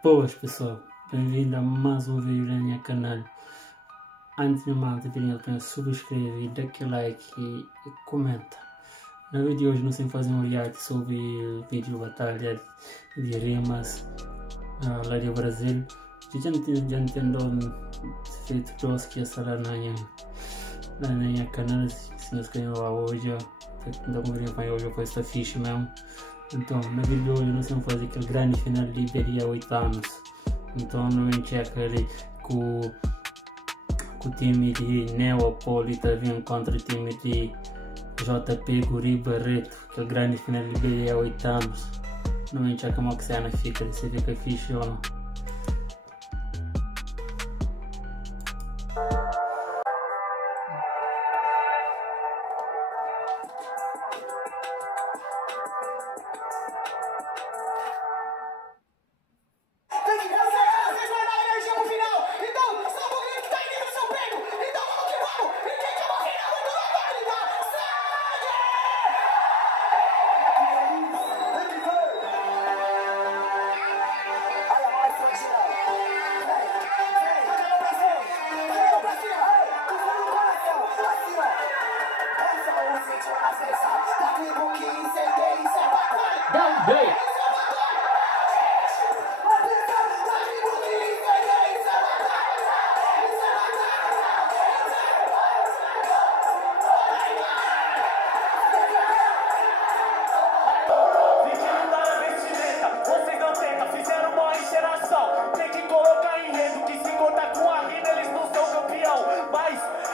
Boas pessoal, bem-vindo a mais um vídeo no meu canal. Antes de mais nada, subscreve, dá aquele like e comenta. No vídeo de hoje nós vamos fazer um react sobre o vídeo batalha de rimas lá do Brasil. Já entendo feito dois que essa lá na minha canal, se nós queremos lá hoje, então como eu hoje eu estar fixe mesmo. Então, no vídeo de hoje nós vamos fazer aquele grande final de Iberia 8 anos. Então, normalmente é aquele com o time de Neopoli está vindo contra o time de JP Guri Barreto, que é o grande final de Iberia 8 anos. Normalmente é como que cena fica, se fica fixe ou não.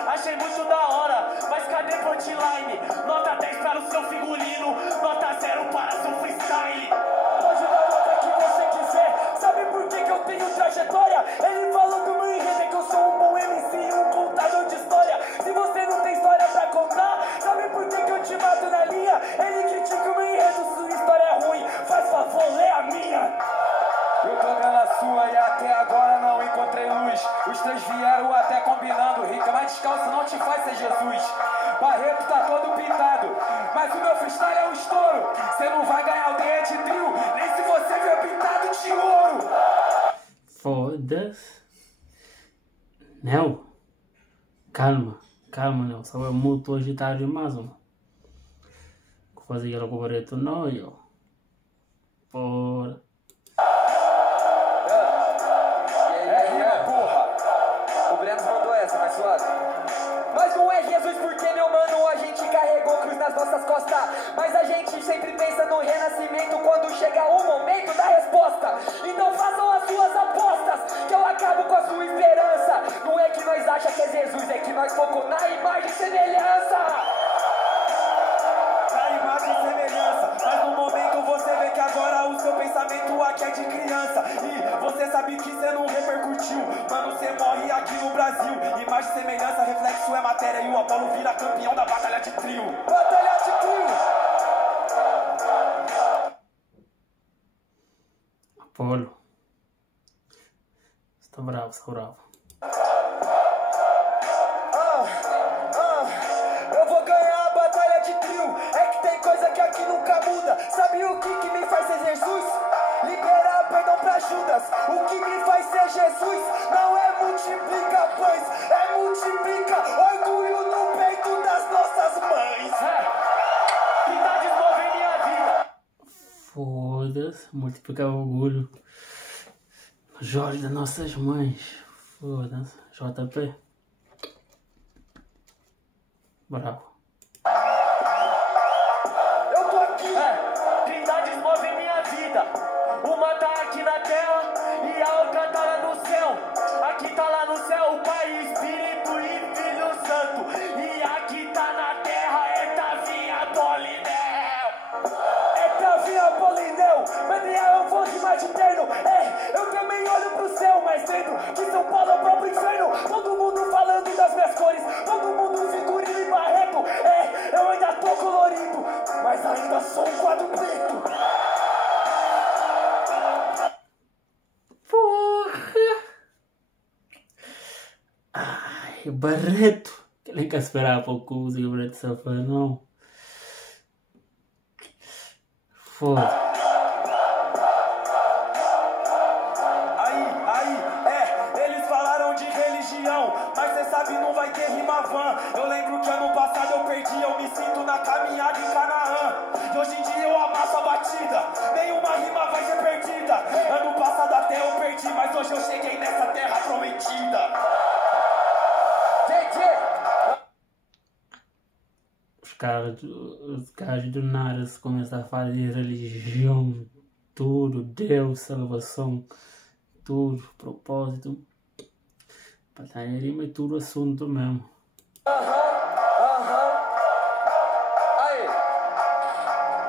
Achei muito da hora, mas cadê punchline? Nota 10 para o seu figurino, nota 0 para seu freestyle. Pode dar nota que você quiser, sabe por que eu tenho trajetória? Ele falou do meu enredo é que eu sou um bom MC e um contador de história. Se você não tem história pra contar, sabe por que eu te mato na linha? Ele critica o meu enredo, sua história é ruim, faz favor, lê a minha. Eu tô vendo a sua e até agora não encontrei luz. Os três vieram até combinando, rica, mas descalço não te faz ser Jesus. Barreto tá todo pintado, mas o meu freestyle é um estouro. Você não vai ganhar aldeia de trio, nem se você vier pintado de ouro. Foda-se. Não. Calma, não. Só é muito agitado demais, mano. Vou fazer aquela com o Barreto, não, eu. Porra. Nós não é Jesus porque, meu mano, a gente carregou cruz nas nossas costas. Mas a gente sempre pensa no renascimento quando chega o momento da resposta. Então façam as suas apostas, que eu acabo com a sua esperança. Não é que nós acha que é Jesus, é que nós focamos na imagem e semelhança. Na imagem e semelhança. Mas no momento você vê que agora o seu pensamento aqui é de criança. E você sabe que você não repercutiu, mano, você morre aqui no Brasil. Imagem e semelhança, reflexo é matéria. E o Apolo vira campeão da batalha de trio. Batalha de trio. Apolo. Está bravo, está bravo. Eu vou ganhar a batalha de trio. É que tem coisa que aqui nunca muda. Sabe o que me faz ser Jesus? Liberar perdão pra Judas. O que me faz ser Jesus não é multiplica pães, é multiplica orgulho no peito das nossas mães. Cidades movem minha vida. Foda-se, multiplicar o orgulho. Jorge das nossas mães. Foda-se, JP. Bravo. Eu tô aqui. Trindades movem minha vida. Uma tá aqui na terra e a outra tá lá no céu. Aqui tá lá no céu o Pai, Espírito e Filho Santo. E aqui tá na terra é Tavinha Polinel. É Tavinha Polinel. Mandriel é o fonte mais eterno. Eu também olho pro céu, mas dentro de São Paulo é o próprio inferno. Todo mundo falando das minhas cores, todo mundo figurino e Barreto. Eu ainda tô colorido, mas ainda sou um quadro preto. Ai, Barreto. Que nem que esperar pouco o Barreto safado, não. Foda. sabe, não vai ter rima van. Eu lembro que ano passado eu perdi, eu me sinto na caminhada em Canaã. E hoje em dia eu amasso a batida, nenhuma rima vai ser perdida. Ano passado até eu perdi, mas hoje eu cheguei nessa terra prometida. Os caras do nada começam a fazer religião, tudo, Deus, salvação, tudo, propósito. Batalha rima é tudo assunto mesmo. Aí.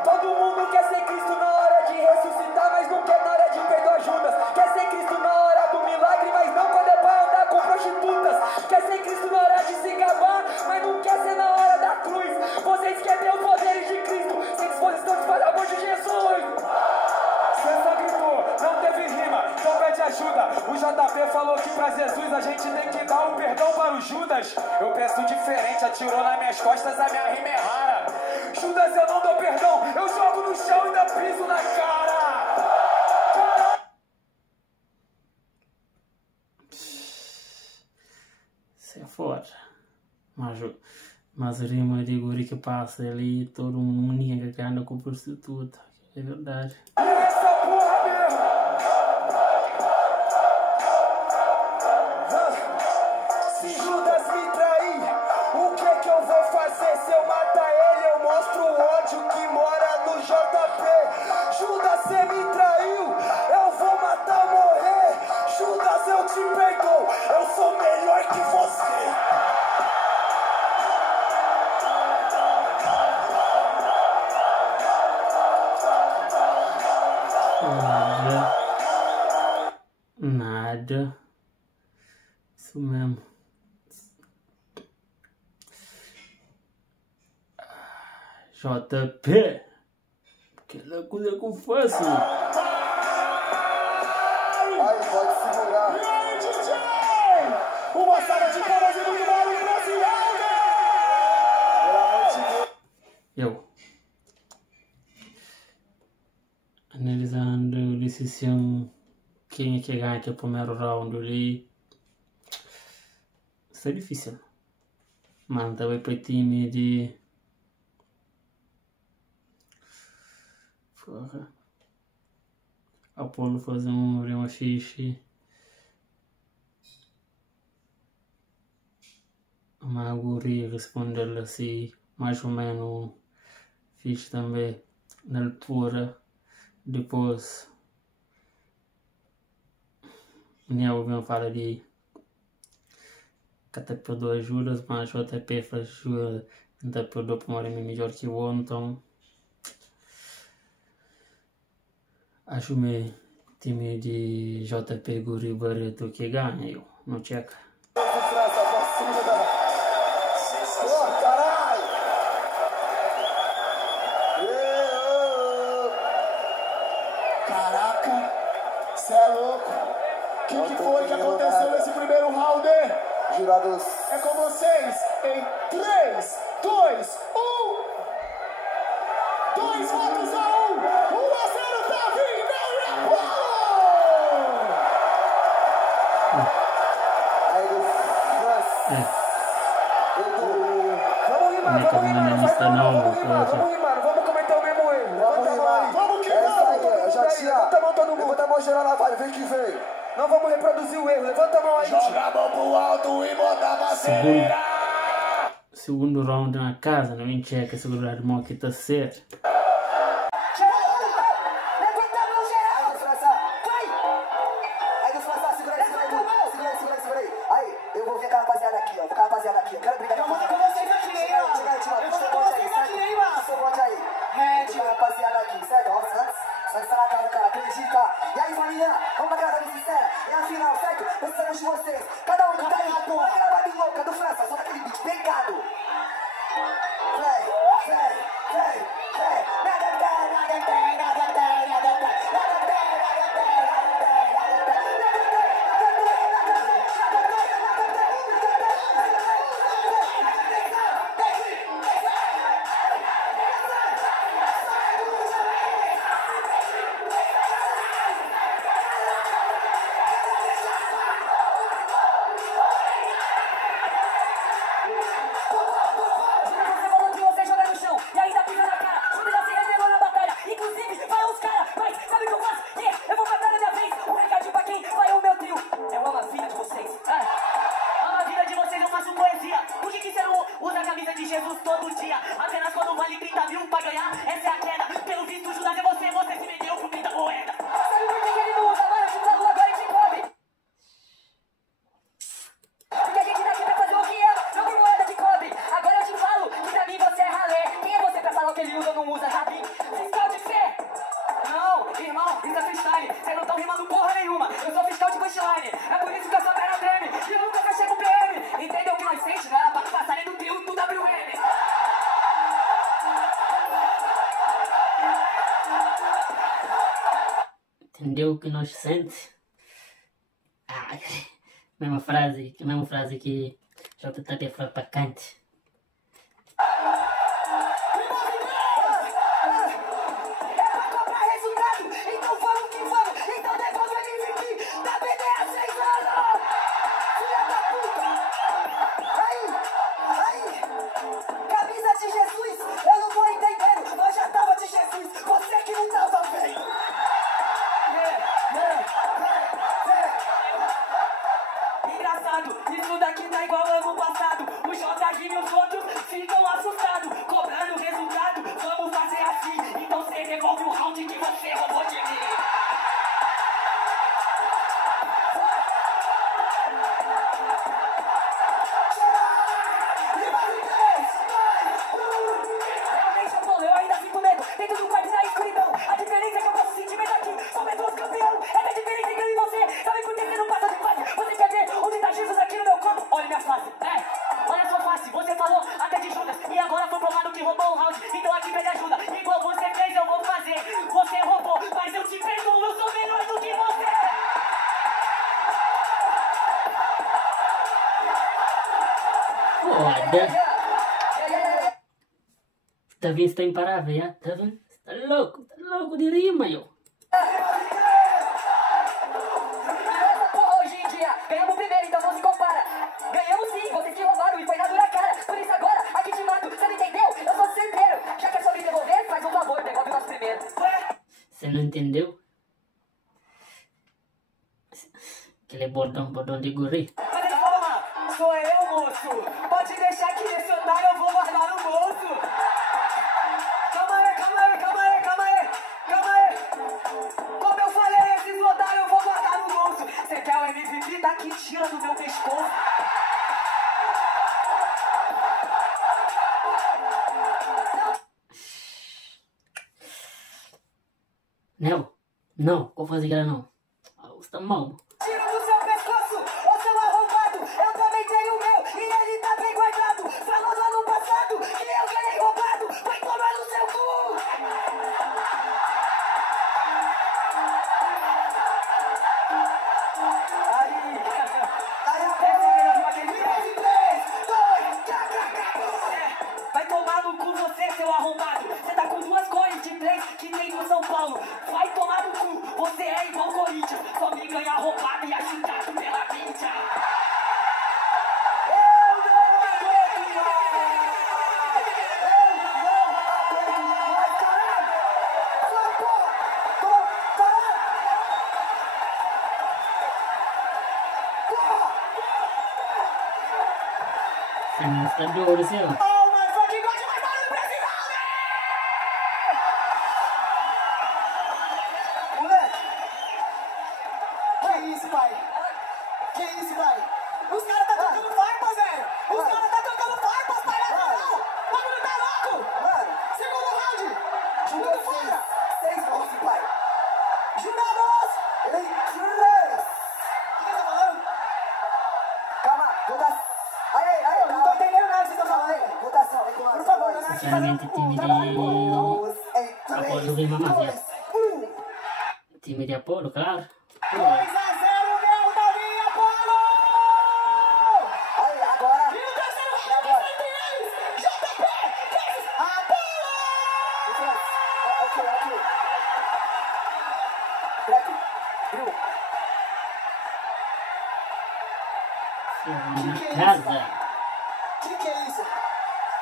Todo mundo quer ser Cristo na hora de ressuscitar, mas não quer na hora de perdoar Judas. Quer ser Cristo na hora do milagre, mas não quando é pra andar com prostitutas. Quer ser Cristo na hora de se gabar, mas não quer ser na hora da cruz. Vocês querem ter os poderes de Cristo, sem disposição de fazer o amor de Jesus. Você só gritou, não teve rima, então pede ajuda. O JP falou que pra Jesus a gente tem que dar um perdão para o Judas. Eu penso diferente, atirou nas minhas costas, a minha rima é rara. Judas, eu não dou perdão, eu jogo no chão e ainda piso na cara. Isso é foda. Mas rima de guri que passa ali, todo mundo que anda com prostituta. É verdade. Essa porra mesmo. Se Judas me trair, o que eu vou fazer? Se eu matar ele, eu mostro o ódio que mora no JP. Judas, você me traiu, eu vou matar ou morrer. Judas, eu te perdoo, eu sou melhor que você. Nada. Isso mesmo. JP. Aquela coisa com fácil. Aí, pode segurar. E aí, DJ? Uma salva de palmas e muito barulho pra esse round! Pelo amor de Deus. Eu. Analisando a decisão, quem é que ganha o primeiro round ali. Isso é difícil. Mas também para o time de... Porra. Apolo fazer uma ficha. Uma guria responder assim, mais ou menos fixe também na altura. Depois, nem alguém fala de que até perdeu ajudas, mas o JP faz ajuda, até perdeu para uma rima melhor que o outro, então acho que o time de JP Guri Barreto que ganha, eu não checa. Caraca, cê é louco. O que foi que aconteceu nesse primeiro round? Jurados. É com vocês em 3, 2, 1. 2 votos a 1. 1-0 tá vindo e Apolo! Aí do França. Vamos rimar, Não é vamos rimar, não faz mal, vamos rimar, vamos rimar, vamos cometer o mesmo erro. Levanta a mão aí. Vamos que vamos! Levanta a mão todo mundo. Levanta a mão geral na vale, vem que vem. Não vamos reproduzir o erro, levanta a mão aí. Joga a mão pro alto e bota pra acelerar. Segundo round na casa, não checa, segurar a mão que tá certo. Levanta a mão geral. Aí do França, vai. Aí do França, segura aí. Aí, eu vou ver com a rapaziada aqui, ó. Vou com a rapaziada aqui, ó. Quero brigar. Eu vou com vocês aqui, hein, ó. Eu vou com vocês aqui, hein, mano. Seu bote aí. Vou com a rapaziada aqui, certo? Ó, Santos tá na casa, cara. Acredita. E aí, família, vamos pra casa de sincera. É a final, certo? Precisamos de vocês. Cada um tá aí, porra. Aquela vibe louca do França, só daquele beat pegado. Vem. Nada o que nós sente. Ah, mesma frase que JTP falou pra Kant. Isso daqui tá igual ano passado. O JG e os outros ficam assustados, cobrando resultado. Vamos fazer assim. Então você devolve o round que você roubou de mim. Eu ainda fico negro dentro do quarto na escuridão. A diferença é que eu posso sentir medo aqui. Sou medroso campeão. Essa diferença entre eu e você. Sabe por que você não passa de fase? Você quer ver onde tá Jesus aqui no meu corpo? Olha minha face. Olha a sua face. Você falou até de Judas. E agora foi provado que roubou o round. Então aqui pede ajuda. Igual você fez, eu vou fazer. Você roubou, mas eu te perdoo. Eu sou melhor do que você. Foda. Tá vendo? Você tá imparável, já? Tá vendo? Tá louco de rima, eu. Hoje em dia, ganhamos primeiro, então não se compara. Ganhamos sim, vocês que roubaram e foi na dura cara. Por isso agora, aqui te mato, você não entendeu? Eu sou certeiro. Já que é sobre devolver, faz um favor, devolve nós primeiro. Você não entendeu? Aquele bordão de guri. Mas ele falou lá, sou eu, moço. Pode deixar que esse otário eu vou guardar no bolso. Calma aí. Como eu falei, esses otários eu vou guardar no bolso. Você quer o MVP? Daqui, tira do meu pescoço. Não, vou fazer aquela não. Você tá mal. Tira do seu pescoço, ô seu arrombado. Eu também tenho o meu e ele tá bem guardado. Falou no ano passado que eu ganhei roubado. Vai tomar no seu cu. Vai tomar no cu você, seu arrombado. Você tá com 2 cores de 3 que tem no São Paulo. Vai tomar no cu, você é igual Corinthians. Só me ganha roubado e é xingado pela mídia. Você não está de ouro, seu. Oh my fucking God, vai para o Brasil! Moleque! Que isso, pai? Os caras tá tocando farpas, velho! Os caras tá tocando farpas, pai! Não! O bagulho tá louco! Mano! Segundo round! Junto fora! 6 pontos, pai! Jurados! Ei, jurados! O que você tá falando? Calma, votação! Aí, eu não tô entendendo nada que vocês estão falando aí! Votação, por favor, não é aqui fazendo Sinceramente, time de Apolo do Rima Mafia. Time de Apolo, claro. 2 a 0, meu Davi Apolo! Aí, agora! E o terceiro round vai entre eles! JP versus Apolo! Ok. Black, Drew. Na casa. Que é isso?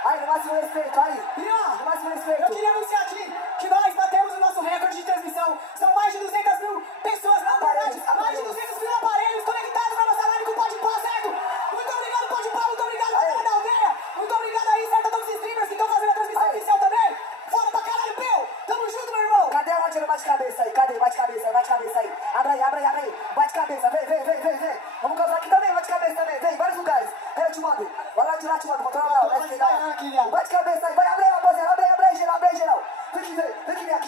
Aí, no máximo respeito, aí. E ó, No máximo respeito. eu queria anunciar aqui que nós batemos o nosso recorde de transmissão. São mais de 200 mil pessoas, na verdade, mais de 200 mil aparelhos conectados na nossa live com o Pode Pá, certo? Muito obrigado, Pode Pá, muito obrigado, galera da aldeia. Muito obrigado aí, certo, a todos os streamers que estão fazendo a transmissão oficial também. Foda pra caralho, Peu. Tamo junto, meu irmão. Cadê a roda no bate-cabeça aí? Cadê? Bate-cabeça aí. Abre aí. Bate-cabeça, vem. Vamos causar aqui também, bate-cabeça também. Vem, vários lugares. Eu te mando. Vai lá de lá, controla lá. Bate-cabeça aí, vai, abre aí, rapaziada. Abre aí, geral. Vem que vem. Aqui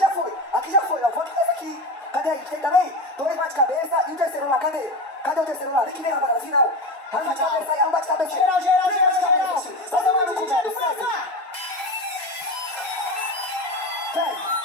já foi. Ó, vou aqui. Cadê aí? Tem também? 2 bate-cabeça e o terceiro lá, cadê? Cadê o terceiro lá? Vem que vem, rapaziada, final. Vai um bate-cabeça aí, bate-cabeça. Geral. Vai tomar no cu. DJ do França. Vem.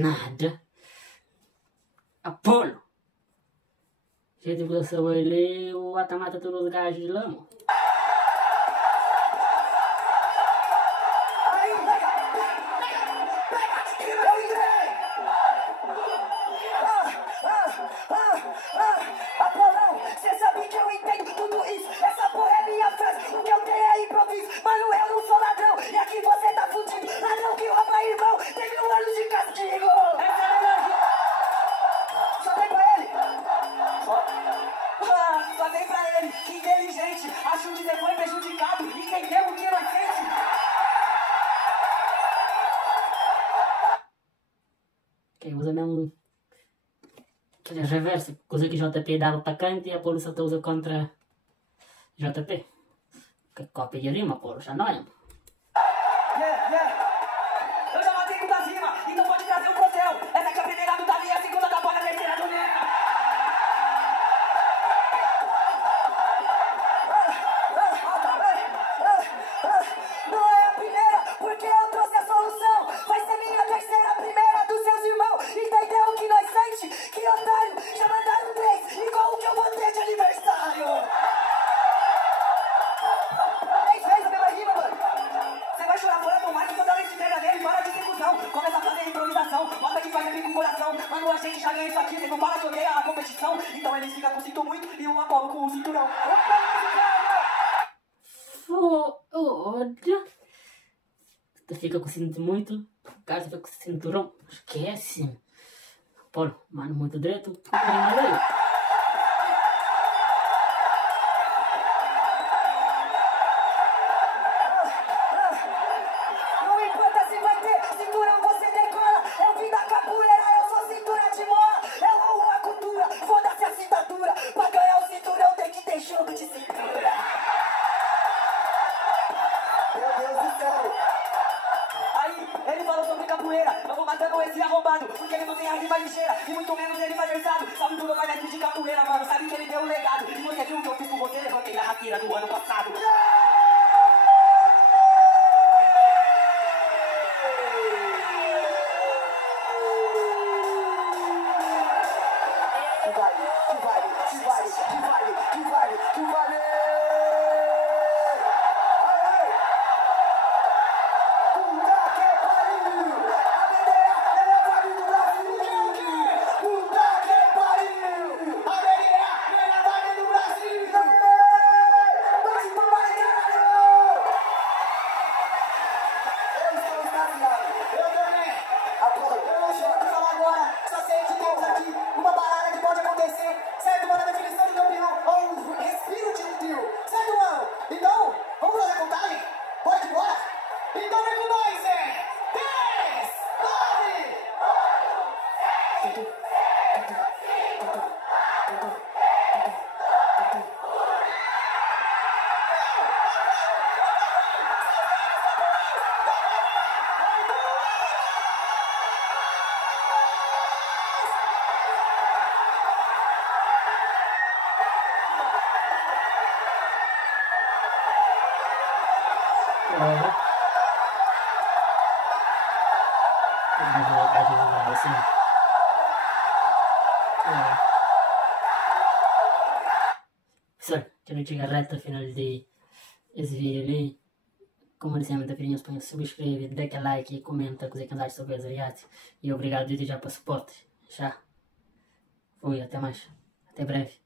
nada. Apolo. Gente, você vai ler o Atamata todos os gajos de lama. Apolão, cê sabe que eu entendo tudo isso. Essa porra é minha frase, o que eu tenho é improviso. Mano, eu não sou ladrão, e aqui você tá fudido. Ladrão que rouba irmão, tem 1000 anos de castigo. Essa é a melhor. Só tem pra ele. Só tem pra ele, que inteligente. Acho que você foi prejudicado, entendeu o que nós sente. Quem usa mesmo aquele reverso, coisa que JP dava pra Kant e a Apolo só usa contra JP. Que cópia de rima, Apolo, já não é. Eu já matei muita rima, então pode trazer um protel. Essa que é a primeira do Davi, a segunda da bola, a terceira do Nena. Não é a primeira, porque eu trouxe a solução. Vai ser minha terceira, primeira dos seus irmãos. Entendeu o que nós sente? Que otário, já mandaram 3, igual o que eu botei de aniversário. 3 vezes a mesma rima, mano. Você vai chorar fora do mar que toda vez que pega nele, para de ser cuzão. Começa a fazer improvisação, bota que faz a com o coração. Mano, a gente já ganha isso aqui, você não para de odeia a competição. Então eles ficam com sinto muito e um Apolo com o cinturão. Foda. Tu fica com sinto muito, o cara fica com cinturão. Esquece. Apolo, mano, muito direito. Não importa se vai ter cinturão, você decola. Eu vim da capoeira, eu sou cintura de mola. Eu amo a cultura, foda-se a ditadura. Pra ganhar o cinturão tem que ter jogo de cintura. Meu Deus do céu. Aí, ele falou sobre capoeira. Eu vou matando esse arrombado, porque ele não tem a rima ligeira e muito menos ele vai versado. Sabe do meu pai mestre de capoeira, mano. Sabe que ele deu um legado. E você viu o que eu fiz com você? Levantei na raqueira do ano passado. Que vale. Puta que pariu! A bandeira é a vale do Brasil! Puta que pariu! A bandeira é a vale do Brasil! Vai pro caralho! Eu estou extasiado! Eu também! Apolo, eu não chego pra falar agora, só sei que temos aqui uma parada que pode acontecer, certo, mano? A definição de campeão ou um respiro de um trio, certo, mano? Então, vamos fazer a contagem? Bora que bora? Então vem com nós, 10, 9, Pessoal, quando chega a reta final de esse vídeo ali, como sempre, preferimos põe subscreve, dá aquele like e comenta coisa que andaste sobre as reações. E obrigado desde já para o suporte. Já. Fui, até mais. Até breve.